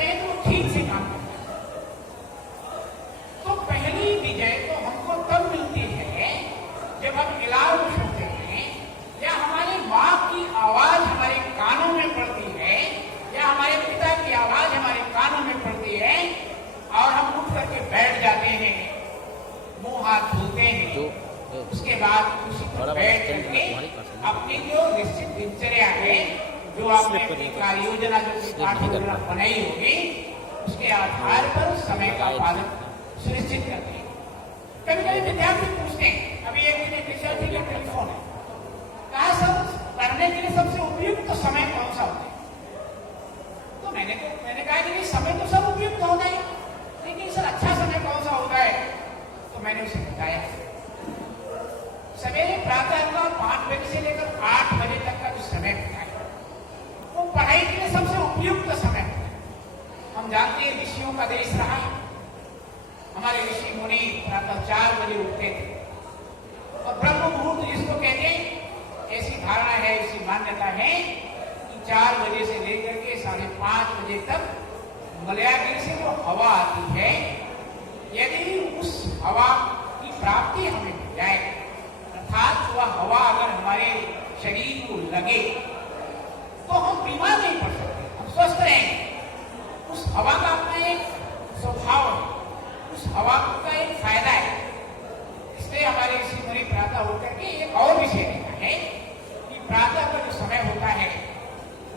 करते हैं तो ठीक से काम करते हैं। तो पहली विजय तो हमको तब मिलती है जब हम अलार्म सुनते हैं या हमारी माँ की आवाज हमारे कानों में पड़ती है या हमारे पिता की आवाज हमारे कानों में पड़ती है और हम उठ करके बैठ जाते हैं, मुंह हाथ धोते हैं, उसके बाद उसी पर बैठ करके अपनी जो निश्चित दिनचर्या है, जो आपने अपनी कार्य योजना जो पाठ योजना बनाई होगी, उसके आधार पर समय का पालन सुनिश्चित करते हैं। कभी कभी विद्यार्थी पूछते हैं, अभी एक दिन विद्यार्थी का टेलीफोन है, कहा सर पढ़ने के लिए सबसे उपयुक्त तो समय कौन सा होता है? तो मैंने कहा कि समय तो सब उपयुक्त होता है, लेकिन सर अच्छा समय कौन सा होता है? तो मैंने उसे बताया सवेरे प्रातः का 5 बजे से लेकर 8 बजे तक का जो समय होता है वो पढ़ाई के लिए सबसे उपयुक्त समय होता है। हम जानते हैं ऋषियों का देश रहा है, हमारे ऋषि मुनि प्रातः 4 बजे उठते थे और ब्रह्म मुहूर्त जिसको कहते हैं, ऐसी धारणा है, ऐसी मान्यता है कि 4 बजे से लेकर के 5:30 बजे तक मलयागिरी से जो हवा आती है, यदि उस हवा की प्राप्ति हमें मिल जाए, अर्थात वह हवा अगर हमारे शरीर को लगे तो हम बीमार नहीं पड़ सकते, हम स्वस्थ रहेंगे। उस हवा का अपना एक स्वभाव है, उस हवा का एक फायदा है। इसलिए हमारे ऋषि मुनि प्रातः होकर के एक और विषय लिखा है कि प्रातः का जो समय होता है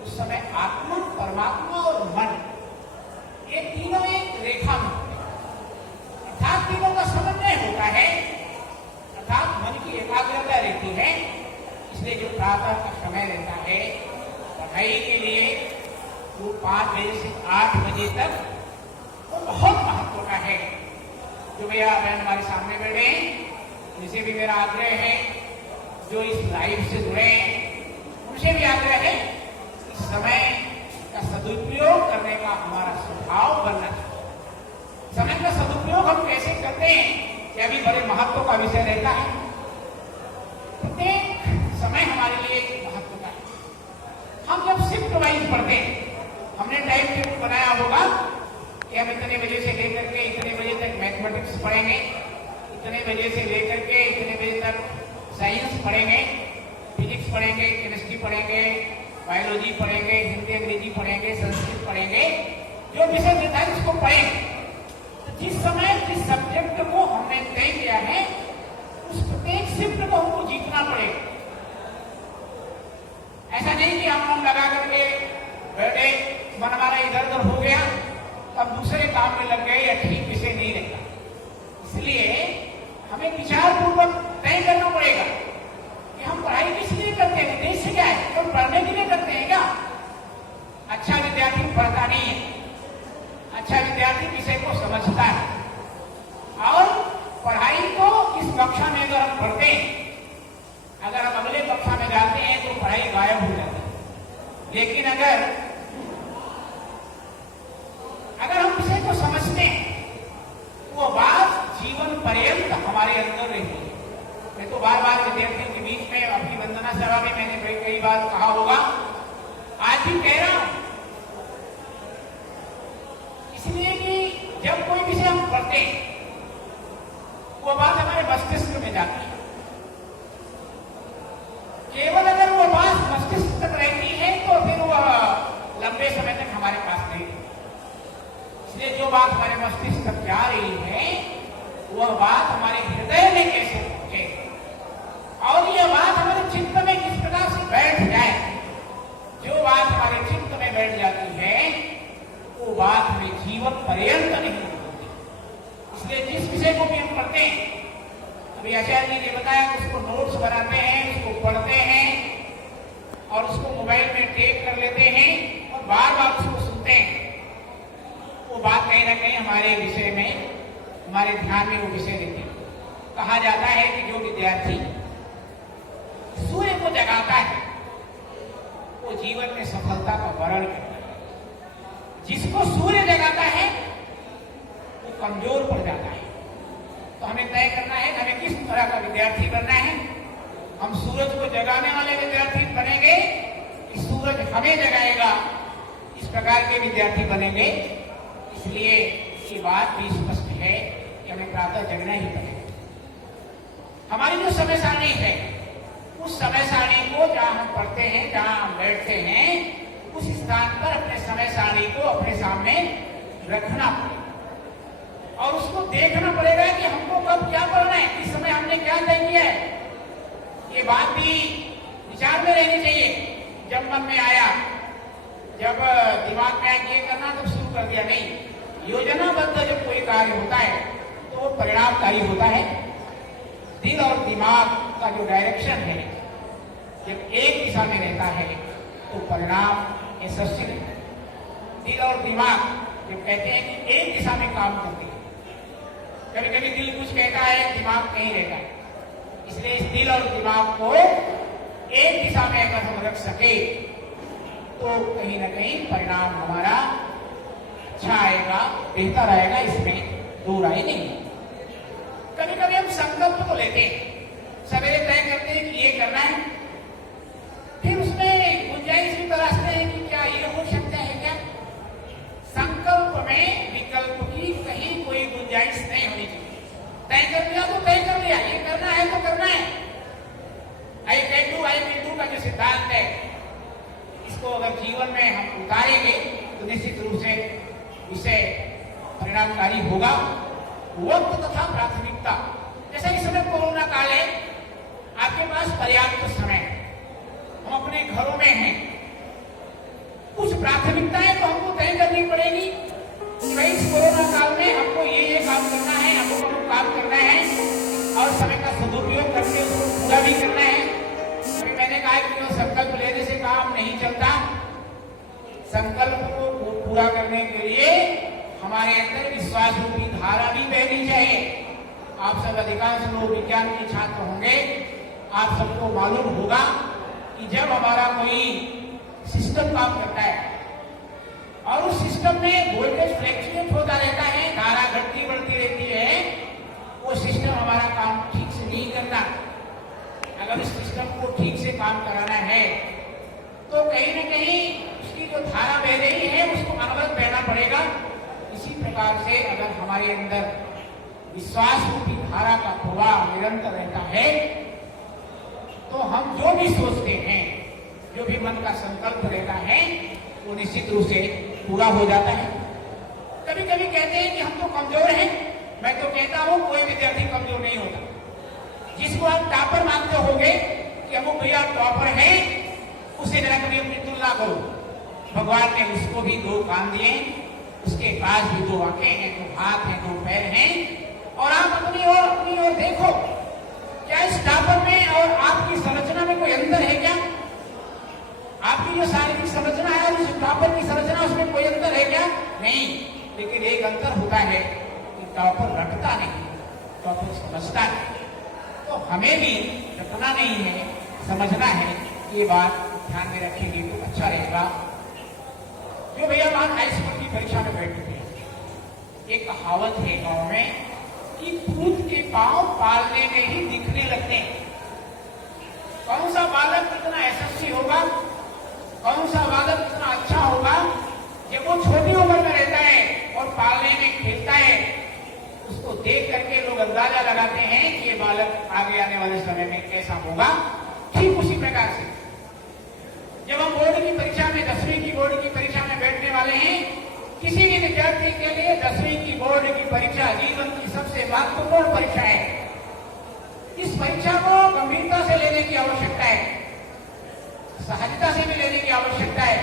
उस समय आत्मा, परमात्मा और मन ये तीनों एक रेखा में होते हैं, अर्थात तीनों का समन्वय होता है, अर्थात मन की एकाग्रता रहती है। इसलिए जो प्रातः का समय रहता है पढ़ाई के लिए, वो 5 बजे से 8 बजे तक वो बहुत महत्व का है। जो भैया बहन हमारे सामने बैठे हैं, उनसे भी मेरा आग्रह है, जो इस लाइव से जुड़े हैं उनसे भी आग्रह है, इस समय का सदुपयोग करने का हमारा स्वभाव बनना चाहिए। समय का सदुपयोग हम कैसे करते हैं यह भी बड़े महत्व का विषय रहता है। प्रत्येक समय हमारे लिए महत्व का है। हम जब शिफ्ट वाइज पढ़ते हैं, हमने टाइम टेबल बनाया होगा कि हम इतने बजे से लेकर के इतने बजे तक मैथमेटिक्स पढ़ेंगे, इतने बजे से लेकर के इतने बजे तक साइंस पढ़ेंगे, फिजिक्स पढ़ेंगे, केमिस्ट्री पढ़ेंगे, बायोलॉजी पढ़ेंगे, हिंदी अंग्रेजी पढ़ेंगे, संस्कृत पढ़ेंगे, जो विषय निर्धारित उसको पढ़ेंगे। जिस समय जिस सब्जेक्ट को हमने तय किया है उस प्रत्येक शिफ्ट को हमको जीतना पड़ेगा। ऐसा नहीं कि हम मन लगा करके बैठे, मन हमारा इधर उधर हो गया, तब दूसरे काम में लग गए या ठीक विषय नहीं रहता। इसलिए हमें विचारपूर्वक तय करना पड़ेगा कि हम पढ़ाई किस लिए करते हैं, उद्देश्य क्या है, तो पढ़ने के लिए करते हैं क्या? अच्छा विद्यार्थी पढ़ता नहीं है, अच्छा विद्यार्थी विषय को समझता है और पढ़ाई को इस कक्षा में अगर हम पढ़ते हैं, अगर हम अगले कक्षा में जाते हैं तो पढ़ाई गायब हो जाती है। लेकिन अगर हम विषय को समझते हैं तो वो बात जीवन पर्यंत हमारे अंदर रहती है। मैं तो बार बार विद्यार्थियों के बीच में अपनी वंदना सभा में मैंने कई बार कहा होगा, आज भी कह रहा हूं, इसलिए कि जब कोई विषय हम पढ़ते हैं वो बात हमारे मस्तिष्क में जाती है। केवल अगर वो बात मस्तिष्क तक रहती है तो फिर वो लंबे समय तक हमारे पास नहीं रहती। इसलिए जो बात हमारे मस्तिष्क तक जा रही है वह बात हमारे हृदय में कैसे पहुंचे और यह बात हमारे चित्त में किस प्रकार से बैठ जाए। जो बात हमारे चित्त में बैठ जाती है वो बात हमें जीवन पर्यंत नहीं होती। इसलिए जिस विषय को भी हम पढ़ते हैं, अभी आचार्य जी ने बताया कि उसको नोट्स बनाते हैं, उसको पढ़ते हैं और उसको मोबाइल में टेप कर लेते हैं और बार बार उसको सुनते हैं, वो बात कहीं ना कहीं हमारे विषय में, हमारे ध्यान में वो विषय रहती है। कहा जाता है कि जो विद्यार्थी सूर्य को जगाता है वो जीवन में सफलता का वर्ण करता है। जिसको सूर्य जगाता है वो कमजोर पड़ जाता है। तो हमें तय करना है हमें किस तरह का विद्यार्थी बनना है। हम सूरज को जगाने वाले विद्यार्थी बनेंगे कि सूरज हमें जगाएगा, इस प्रकार के विद्यार्थी बनेंगे। इसलिए ये बात भी स्पष्ट है कि हमें प्रातः जगना ही पड़ेगा। हमारी जो समय सारणी है, उस समय सारणी को जहां हम पढ़ते हैं, जहां हम बैठते हैं, उस स्थान पर अपने समय सारणी को अपने सामने रखना पड़ेगा और उसको देखना पड़ेगा कि हमको कब क्या पढ़ना है, किस समय हमने क्या तय किया है। ये बात भी विचार में रहनी चाहिए। जब मन में आया, जब दिमाग में आया कि ये करना, तो शुरू कर दिया। नहीं, योजनाबद्ध जब कोई कार्य होता है तो वो परिणामकारी होता है। दिल और दिमाग का जो डायरेक्शन है, जब एक दिशा में रहता है तो परिणाम यशस्वी रहता है। दिल और दिमाग जब कहते हैं कि एक दिशा में काम करते हैं, कभी कभी दिल कुछ कहता है, दिमाग कहीं रहता है। इसलिए इस दिल और दिमाग को एक दिशा में अगर हम रख सके तो कहीं ना कहीं परिणाम हमारा अच्छा आएगा, बेहतर आएगा, इसमें दो राय नहीं। कभी कभी हम संकल्प तो लेते हैं, सवेरे तय करते हैं कि ये करना है, फिर उसमें गुंजाइश भी तलाशते हैं कि क्या ये हो सकता है क्या। संकल्प में विकल्प की कहीं कोई गुंजाइश नहीं होनी चाहिए। तय कर लिया तो तय कर लिया, ये करना है तो करना है। I can do, I will do का जो सिद्धांत है, इसको अगर जीवन में हम उतारेंगे तो निश्चित रूप से इसे परिणामकारी होगा। वक्त तथा प्राथमिकता, जैसे इस समय कोरोना काल है, आपके पास पर्याप्त समय है, हम अपने घरों में हैं, कुछ प्राथमिकताएं तो हमको तय करनी पड़ेगी कि भाई इस कोरोना काल में हमको ये काम करना है, हमको काम करना है और समय का सदुपयोग करके उसको पूरा भी करना है। अभी मैंने कहा कि संकल्प लेने से काम नहीं चलता। संकल्प को पूरा करने के लिए हमारे अंदर विश्वास रूपी धारा भी बहनी चाहिए। आप सब अधिकांश लोग विज्ञान के छात्र होंगे, आप सबको मालूम होगा कि जब हमारा कोई सिस्टम काम करता है और उस सिस्टम में वोल्टेज फ्लैक्चुएट होता रहता है, धारा घटती बढ़ती रहती है, वो सिस्टम हमारा काम ठीक से नहीं करता। अगर इस सिस्टम को ठीक से काम कराना है तो कहीं न कहीं उसकी जो धारा बह रही है उसको अनवरत बहना पड़ेगा। इसी प्रकार से अगर हमारे अंदर विश्वास रूपी धारा का प्रवाह निरंतर रहता है तो हम जो भी सोचते हैं, जो भी मन का संकल्प रहता है, वो निश्चित रूप से पूरा हो जाता है। कभी कभी कहते हैं कि हम तो कमजोर हैं। मैं तो कहता हूं कोई विद्यार्थी कमजोर नहीं होता। जिसको आप टॉपर मानते होंगे कि हम भैया टॉपर हैं, उससे जरा कभी अपनी तुलना करो। भगवान ने उसको भी दो कान दिए, उसके पास भी दो आंखें हैं, दो हाथ हैं, दो पैर हैं, और आप अपनी ओर देखो, क्या इस टॉपर में और आपकी संरचना में कोई अंतर है क्या? आपकी जो शारीरिक संरचना है और उस टॉपर की संरचना, उसमें कोई अंतर है क्या? नहीं। लेकिन एक अंतर होता है कि टॉपर रखता नहीं, टॉपर समझता है। तो हमें भी रखना नहीं है, समझना है। ये बात ध्यान में रखेंगे तो अच्छा रहेगा। जो भैया मान हाई स्कूल की परीक्षा में बैठे थे, एक कहावत है गांव में कि भूत के पांव पालने में ही दिखने लगते हैं। कौन सा बालक कितना यशस्वी होगा, कौन सा बालक कितना अच्छा होगा, जब वो छोटी उम्र में रहता है और पालने में खेलता है, उसको देख करके लोग अंदाजा लगाते हैं कि ये बालक आगे आने वाले समय में कैसा होगा। ठीक उसी प्रकार से जब हम बोर्ड की परीक्षा में, 10वीं की बोर्ड की परीक्षा में बैठने वाले हैं, किसी भी विद्यार्थी के लिए 10वीं की बोर्ड की परीक्षा जीवन की सबसे महत्वपूर्ण परीक्षा है। इस परीक्षा को गंभीरता से लेने की आवश्यकता है, सहजता से भी लेने की आवश्यकता है।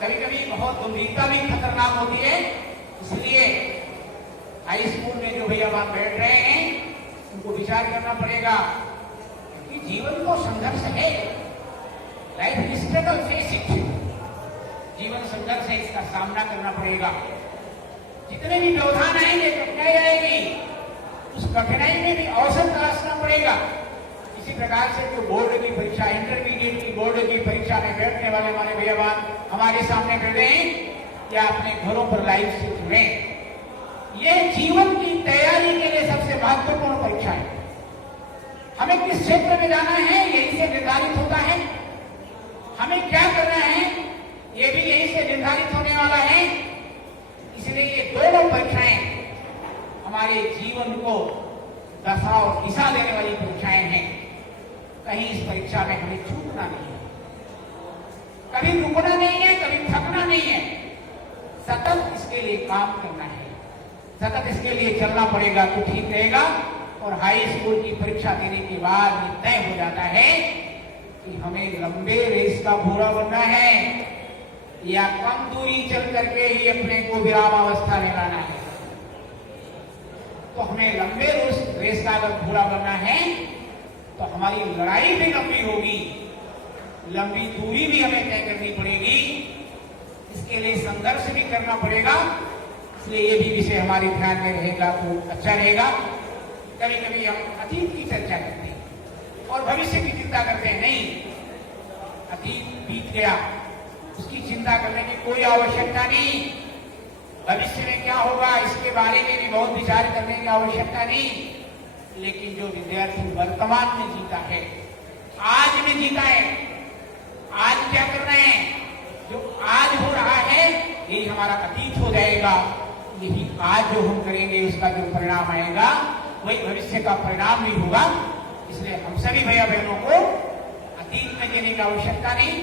कभी कभी बहुत गंभीरता भी खतरनाक होती है। इसलिए हाई स्कूल में जो भैया वहां बैठ रहे हैं, उनको विचार करना पड़ेगा कि जीवन तो संघर्ष है, लाइफ स्ट्रगल फेस इट, जीवन संघर्ष है, इसका सामना करना पड़ेगा। जितने भी व्यवधान आएंगे, कठिनाई आएगी, उस कठिनाई में भी अवसर तलाशना पड़ेगा। इसी प्रकार से जो बोर्ड की परीक्षा, इंटरमीडिएट की बोर्ड की परीक्षा में बैठने वाले हमारे भैया हमारे सामने बैठे हैं, या अपने घरों पर लाइव से जुड़े, ये जीवन की तैयारी के लिए सबसे महत्वपूर्ण परीक्षा है। हमें किस क्षेत्र में जाना है यही से निर्धारित होता है, हमें क्या करना है ये भी यही से निर्धारित हमारे जीवन को दशा और दिशा देने वाली परीक्षाएं हैं। कहीं इस परीक्षा में हमें चूकना नहीं है, कभी रुकना नहीं है, कभी थकना नहीं है। सतत इसके लिए काम करना है, सतत इसके लिए चलना पड़ेगा तो ठीक रहेगा। और हाई स्कूल की परीक्षा देने के बाद ये तय हो जाता है कि हमें लंबे रेस का घोड़ा बनना है या कम दूरी चल करके ही अपने को विरामावस्था में लाना है। तो हमें लंबे रेस का अगर घोड़ा बनना है तो हमारी लड़ाई भी लंबी होगी, लंबी दूरी भी हमें तय करनी पड़ेगी, इसके लिए संघर्ष भी करना पड़ेगा। इसलिए ये भी विषय हमारे ध्यान में रहेगा तो अच्छा रहेगा। कभी कभी हम अतीत की चर्चा करते हैं और भविष्य की चिंता करते हैं। नहीं, अतीत बीत गया, उसकी चिंता करने की कोई आवश्यकता नहीं। भविष्य में क्या होगा इसके बारे में भी बहुत विचार करने की आवश्यकता नहीं। लेकिन जो विद्यार्थी वर्तमान में जीता है, आज में जीता है, आज क्या कर रहे हैं, जो आज हो रहा है यही हमारा अतीत हो जाएगा। यही आज जो हम करेंगे उसका जो परिणाम आएगा वही भविष्य का परिणाम भी होगा। इसलिए हम सभी भैया बहनों को अतीत में जीने की आवश्यकता नहीं,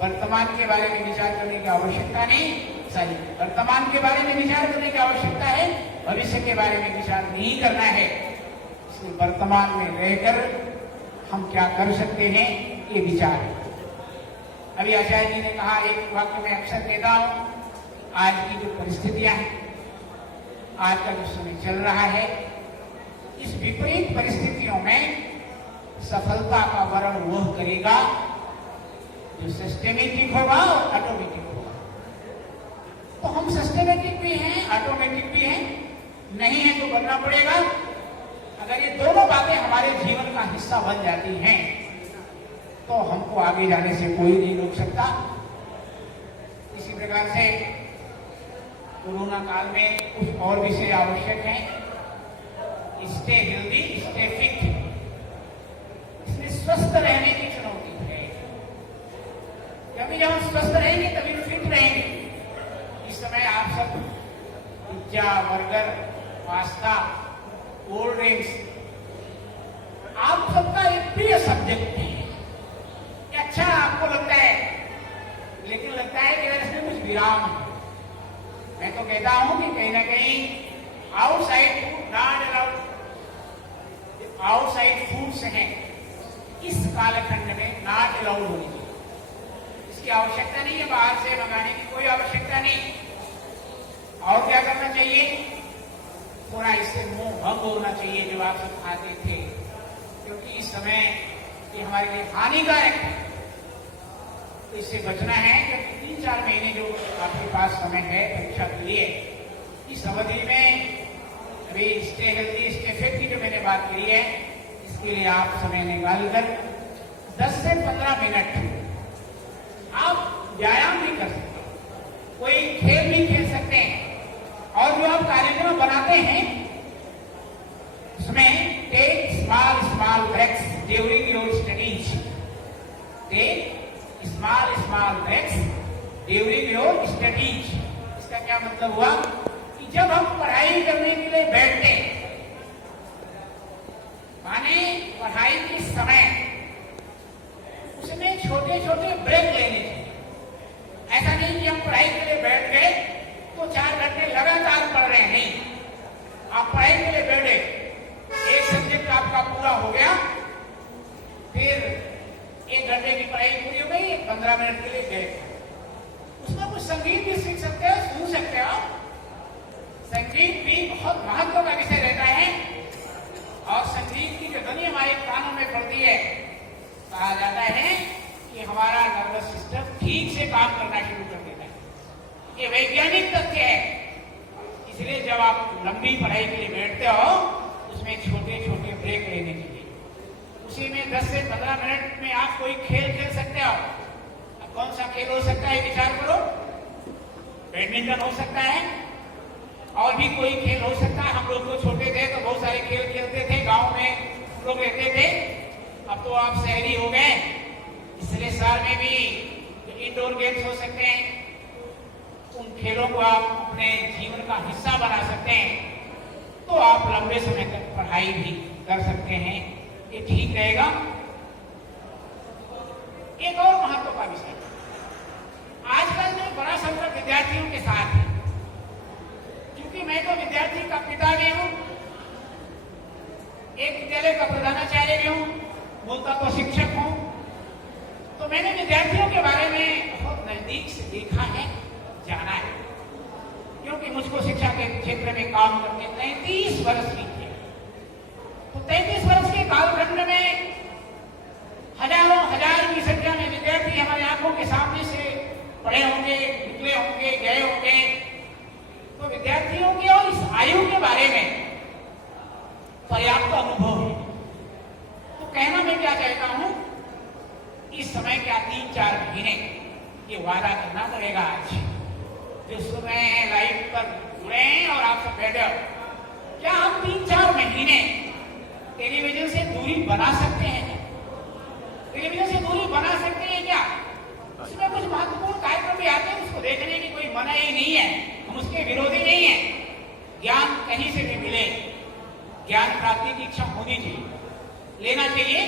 वर्तमान के बारे में विचार करने की आवश्यकता नहीं। सॉरी, वर्तमान के बारे में विचार करने की आवश्यकता है, भविष्य के बारे में विचार नहीं करना है। इसलिए वर्तमान में रहकर हम क्या कर सकते हैं ये विचार है। अभी आचार्य जी ने कहा, एक वाक्य में अक्सर कहता हूं, आज की जो परिस्थितियां हैं, आज का जो समय चल रहा है, इस विपरीत परिस्थितियों में सफलता का वर्ण वह करेगा जो सिस्टेमेटिक होगा और ऑटोमेटिक होगा। तो हम सिस्टेमेटिक भी हैं, ऑटोमेटिक भी हैं, नहीं है तो बनना पड़ेगा। अगर ये दोनों बातें हमारे जीवन का हिस्सा बन जाती हैं तो हमको आगे जाने से कोई नहीं रोक सकता। इसी प्रकार से कोरोना काल में कुछ और विषय आवश्यक हैं। स्टे हेल्दी, स्टे फिट, इसलिए स्वस्थ रहने की चुनौती है। क्योंकि जब हम स्वस्थ रहेंगे तभी फिट रहेंगे। इस समय आप सब pizza, burger, pasta, cold drinks, आप सबका एक प्रिय सब्जेक्ट है। अच्छा आपको लगता है, लेकिन लगता है कि इसमें कुछ विराम है। मैं तो कहता हूं कि कहीं ना कहीं outside food not allowed, outside foods हैं इस कालखंड में नॉट अलाउड होनी चाहिए। इसकी आवश्यकता नहीं है, बाहर से मंगाने की कोई आवश्यकता नहीं। और क्या करना चाहिए, थोड़ा इससे मुंह भंग होना चाहिए जो आप सब खाते थे, क्योंकि इस समय ये हमारे लिए हानिकारक है। तो इससे बचना है, क्योंकि 3-4 महीने जो आपके पास समय है परीक्षा के लिए, इस अवधि में अभी स्टे हेल्दी, स्टे फिट की जो मैंने बात करी है, इसके लिए आप समय निकालकर 10 से 15 मिनट आप व्यायाम भी कर सकते हैं, कोई खेल भी खेल सकते हैं। और जो आप कार्यक्रम बनाते हैं उसमें take small breaks during your studies, take small breaks during your studies. इसका क्या मतलब हुआ कि जब हम पढ़ाई करने के लिए बैठते, माने पढ़ाई के समय, उसमें छोटे छोटे ब्रेक लेने चाहिए। ऐसा नहीं कि हम पढ़ाई के लिए बैठ गए तो 4 घंटे लगातार पढ़ रहे हैं। नहीं, आप पढ़ाई के लिए बैठे, एक सब्जेक्ट आपका पूरा हो गया, फिर 1 घंटे की पढ़ाई पूरी हो गई, 15 मिनट के लिए बैठ, उसमें कुछ संगीत भी सीख सकते हो, सुन सकते हो। संगीत भी बहुत महत्व का विषय रहता है और संगीत की जो ध्वनि हमारे कानों में पड़ती है, कहा जाता है कि हमारा नर्वस सिस्टम ठीक से काम करना शुरू कर देता है। ये वैज्ञानिक तथ्य है। इसलिए जब आप लंबी पढ़ाई के लिए बैठते हो, उसमें छोटे छोटे ब्रेक लेने चाहिए। उसी में 10 से 15 मिनट में आप कोई खेल खेल सकते हो। अब कौन सा खेल हो सकता है विचार करो। बैडमिंटन हो सकता है, और भी कोई खेल हो सकता है। हम लोग तो छोटे थे तो बहुत सारे खेल खेलते थे, गांव में हम लोग रहते थे। अब तो आप शहरी हो गए, इसलिए शहर में भी इंडोर गेम्स हो सकते हैं। उन खेलों को आप अपने जीवन का हिस्सा बना सकते हैं। तो आप लंबे समय तक पढ़ाई भी कर सकते हैं, ये ठीक रहेगा। एक और महत्व का विषय, आजकल में बड़ा संकट विद्यार्थियों के साथ है, क्योंकि मैं तो विद्यार्थी का पिता भी हूं, एक विद्यालय का प्रधानाचार्य भी हूं, मूलतः तो शिक्षक हूं, तो मैंने विद्यार्थियों के बारे में बहुत नजदीक से देखा है, जाना है, क्योंकि मुझको शिक्षा के क्षेत्र में काम करके 33 वर्ष बीते। तो 33 वर्ष के कालखंड में हजारों हजार की संख्या में विद्यार्थी हमारे आंखों के सामने से पढ़े होंगे, निकले होंगे, गए होंगे। तो विद्यार्थियों की और इस आयु के बारे में पर्याप्त अनुभव है। तो कहना मैं क्या चाहता हूं, इस समय क्या 3-4 महीने ये वादा करना पड़ेगा आज, जो सुबह लाइव पर जुड़े और आप सब बैठे हो, क्या हम 3-4 महीने टेलीविजन से दूरी बना सकते हैं? टेलीविजन से दूरी बना सकते हैं क्या? उसमें कुछ महत्वपूर्ण कार्यक्रम भी आते हैं, उसको देखने की कोई मनाही नहीं है, हम उसके विरोधी नहीं है। ज्ञान कहीं से भी मिले, ज्ञान प्राप्ति की इच्छा होनी चाहिए, लेना चाहिए,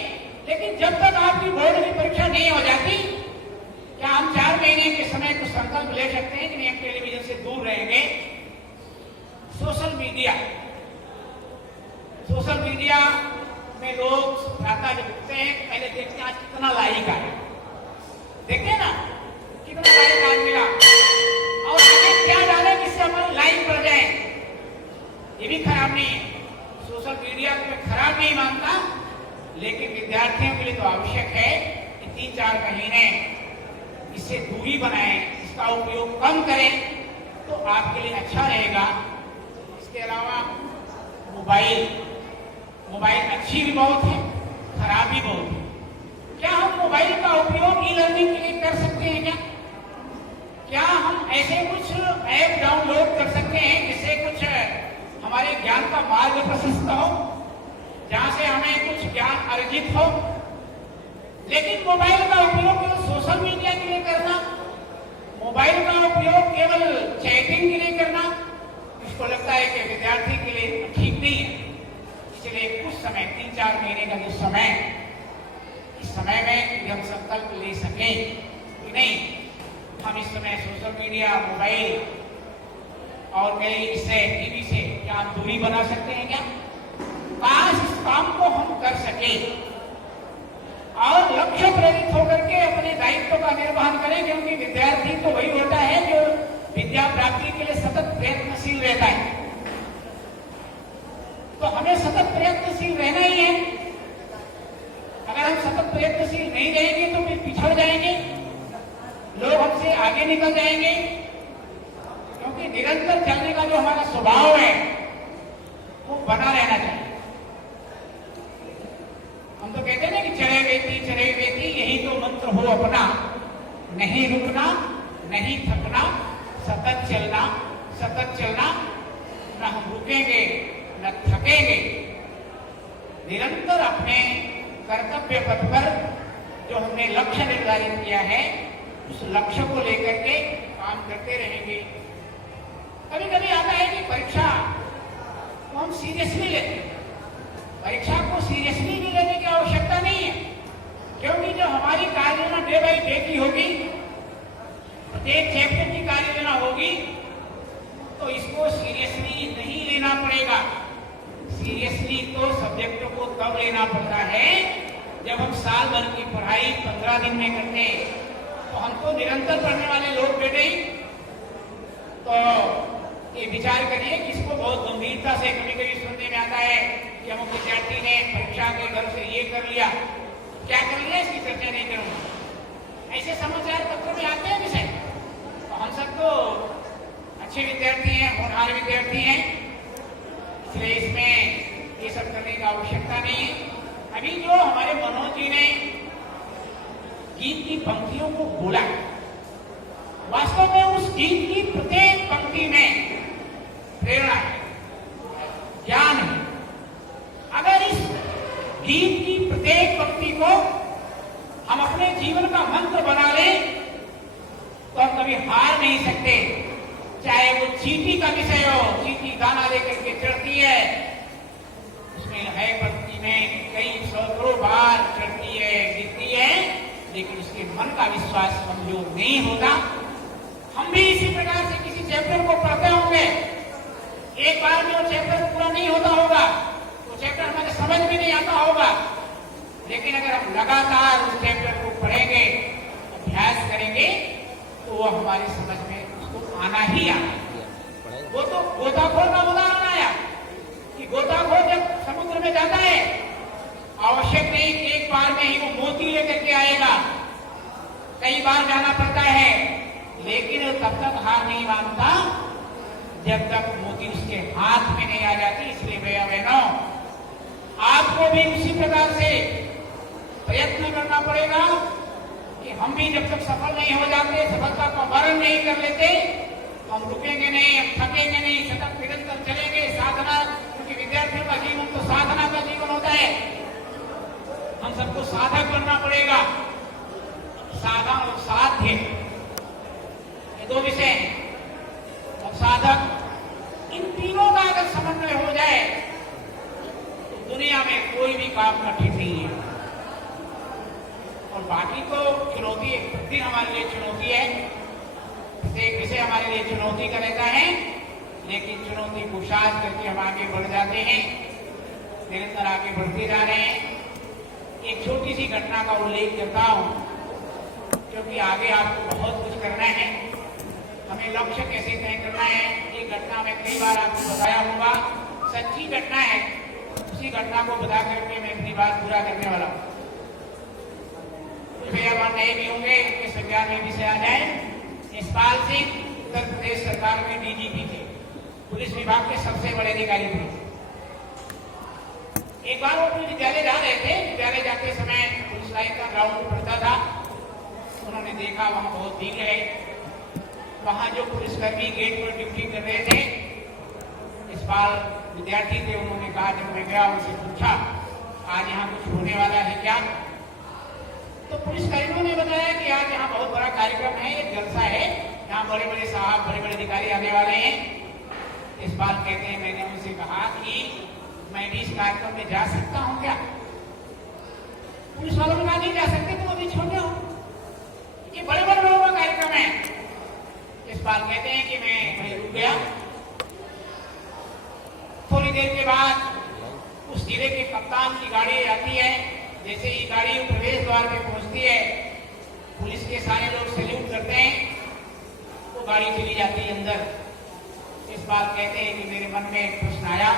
लेकिन जब तक आपकी बोर्ड की परीक्षा नहीं हो जाती, क्या हम 4 महीने के समय कुछ संकल्प ले सकते हैं कि नहीं हम टेलीविजन से दूर रहेंगे? सोशल मीडिया में लोग प्रातः लिखते हैं, पहले देखते हैं आज कितना लाइक आया, देखते हैं ना कितना लाइक आज मिला, और आगे क्या डाले जिससे हमारी लाइक बढ़ जाए, ये भी खराब नहीं है। सोशल मीडिया को मैं खराब नहीं मानता, लेकिन विद्यार्थियों के लिए तो आवश्यक है कि 3-4 महीने इससे दूरी बनाएं, इसका उपयोग कम करें, तो आपके लिए अच्छा रहेगा। इसके अलावा मोबाइल अच्छी भी बहुत है, खराब भी बहुत है। क्या हम मोबाइल का उपयोग ई लर्निंग के लिए कर सकते हैं क्या हम ऐसे कुछ ऐप डाउनलोड कर सकते हैं जिससे कुछ हमारे ज्ञान का मार्ग प्रशस्त हो, जहां से हमें कुछ ज्ञान अर्जित हो? लेकिन मोबाइल का उपयोग केवल सोशल मीडिया के लिए करना, मोबाइल का उपयोग केवल चैटिंग के लिए करना, इसको लगता है कि विद्यार्थी के लिए ठीक नहीं है। इसलिए कुछ समय 3-4 महीने का जो समय, इस समय में हम संकल्प ले सके कि नहीं, हम इस समय सोशल मीडिया, मोबाइल और इससे टीवी से क्या हम दूरी बना सकते हैं क्या? काश इस काम को हम कर सके और लक्ष्य प्रेरित होकर के अपने दायित्व का निर्वहन करें, क्योंकि विद्यार्थी तो वही होता है जो विद्या प्राप्ति के लिए सतत प्रयत्नशील रहता है। तो हमें सतत प्रयत्नशील रहना ही है। अगर हम सतत प्रयत्नशील नहीं रहेंगे तो फिर पिछड़ जाएंगे, लोग हमसे आगे निकल जाएंगे, क्योंकि निरंतर चलने का जो हमारा स्वभाव है वो बना रहना चाहिए। हम तो कहते हैं ना कि चले वेती यही तो मंत्र हो अपना, नहीं रुकना, नहीं थकना, सतत चलना, न हम रुकेंगे न थकेंगे, निरंतर अपने कर्तव्य पथ पर जो हमने लक्ष्य निर्धारित किया है उस लक्ष्य को लेकर के काम करते रहेंगे। कभी कभी आता है कि परीक्षा को हम सीरियसली लेते हैं, परीक्षा को सीरियसली भी लेने की आवश्यकता नहीं है, क्योंकि जो हमारी कार्ययोजना डे बाई डे की होगी, प्रत्येक चैप्टर की कार्ययोजना होगी, तो इसको सीरियसली नहीं लेना पड़ेगा। सीरियसली तो सब्जेक्टों को तब लेना पड़ता है जब हम साल भर की पढ़ाई 15 दिन में करते हैं। तो हम तो निरंतर पढ़ने वाले लोग बैठे ही, तो ये विचार करिए कि इसको बहुत गंभीरता से कभी कभी सुनने में आता है कि अमुक विद्यार्थी ने परीक्षा के घर से ये कर लिया, क्या कर लिया इसकी चर्चा नहीं करूंगा। ऐसे समाचार पत्र में आते हैं विषय। तो हम सब तो अच्छे विद्यार्थी हैं, होनहार विद्यार्थी हैं, इसलिए इसमें ये सब करने की आवश्यकता नहीं है। अभी जो हमारे मनोज जी ने गीत की पंक्तियों को बोला, वास्तव में उस गीत की प्रत्येक पंक्ति में प्रेरणा है, ज्ञान है। अगर इस गीत की प्रत्येक पंक्ति को हम अपने जीवन का मंत्र बना लें तो हम कभी हार नहीं सकते, चाहे वो चींटी का विषय हो, चींटी दाना लेकर के चढ़ती है, उसमें है पत्नी में कई सैकड़ों बार चढ़ती है, गिरती है, लेकिन उसके मन का विश्वास कमजोर नहीं होता। हम भी इसी प्रकार से किसी चैप्टर को पढ़ते होंगे, एक बार में वो चैप्टर पूरा नहीं होता होगा, वो चैप्टर हमें समझ में नहीं आता होगा, लेकिन अगर हम लगातार उस चैप्टर को पढ़ेंगे, अभ्यास करेंगे, तो वो हमारी समझ में उसको आना ही आना। वो तो गोताखोर का उदाहरण आया कि गोताखोर जब समुद्र में जाता है, आवश्यक नहीं कि एक बार में ही वो मोती लेकर के आएगा, कई बार जाना पड़ता है, लेकिन तब तक हार नहीं मानता जब तक मोती उसके हाथ में नहीं आ जाती। इसलिए भैया बहनों, आपको भी उसी प्रकार से प्रयत्न करना पड़ेगा कि हम भी जब तक सफल नहीं हो जाते, सफलता का वर्ण नहीं कर लेते, हम रुकेंगे नहीं, हम थकेंगे नहीं, सतत निरंतर चलेंगे। साधना, क्योंकि विद्यार्थियों का जीवन तो साधना का जीवन होता है, हम सबको साधक बनना पड़ेगा। साधन और साध्य, ये दो विषय हैं। और साधक, इन तीनों का अगर समन्वय हो जाए तो दुनिया में कोई भी काम कठिन नहीं है। और बाकी तो चुनौती प्रतिदिन हमारे लिए चुनौती है, प्रत्येक विषय हमारे लिए चुनौती का रहता है, लेकिन चुनौती को शांत करके हम आगे बढ़ जाते हैं, निरंतर आगे बढ़ते जा रहे हैं। एक छोटी सी घटना का उल्लेख करता हूं, क्योंकि आगे आपको बहुत कुछ करना है, हमें लक्ष्य कैसे तय करना है। ये घटना मैं कई बार आपको बताया होगा, सच्ची घटना है, उसी घटना को बता करके मैं अपनी बात पूरा करने वाला हूँ। भैया नए भी होंगे, इनके संज्ञान में भी से आ जाए। यशपाल सिंह उत्तर प्रदेश सरकार में डीजीपी थे, पुलिस विभाग के सबसे बड़े अधिकारी थे। एक बार वो अपने विद्यालय जा रहे थे, विद्यालय जाते समय पुलिस लाइन का ग्राउंड पड़ता था, उन्होंने देखा वहां बहुत भीड़ है। वहां जो पुलिसकर्मी गेट पर ड्यूटी कर रहे थे, यशपाल विद्यार्थी थे, उन्होंने कहा, जब मैं गया उनसे पूछा, आज यहाँ कुछ होने वाला है क्या? तो पुलिसकर्मियों ने बताया कि आज यहाँ बहुत बड़ा कार्यक्रम है, एक जलसा है, यहाँ बड़े बड़े साहब, बड़े बड़े अधिकारी आने वाले हैं। यशपाल कहते हैं, मैंने उनसे कहा कि मैं भी इस कार्यक्रम में जा सकता हूँ क्या? पुलिस वालों ने कहा, नहीं जा सकते, तुम अभी छोटे हो, ये बड़े बड़े लोगों का कार्यक्रम है। यशपाल कहते हैं कि मैं वहीं रुक गया। थोड़ी देर के बाद उस जिले के कप्तान की गाड़ी आती है, जैसे ही गाड़ी प्रवेश द्वार पे पहुंचती है, पुलिस के सारे लोग सैल्यूट करते हैं, वो गाड़ी चली जाती है अंदर। यशपाल कहते हैं कि मेरे मन में एक प्रश्न आया,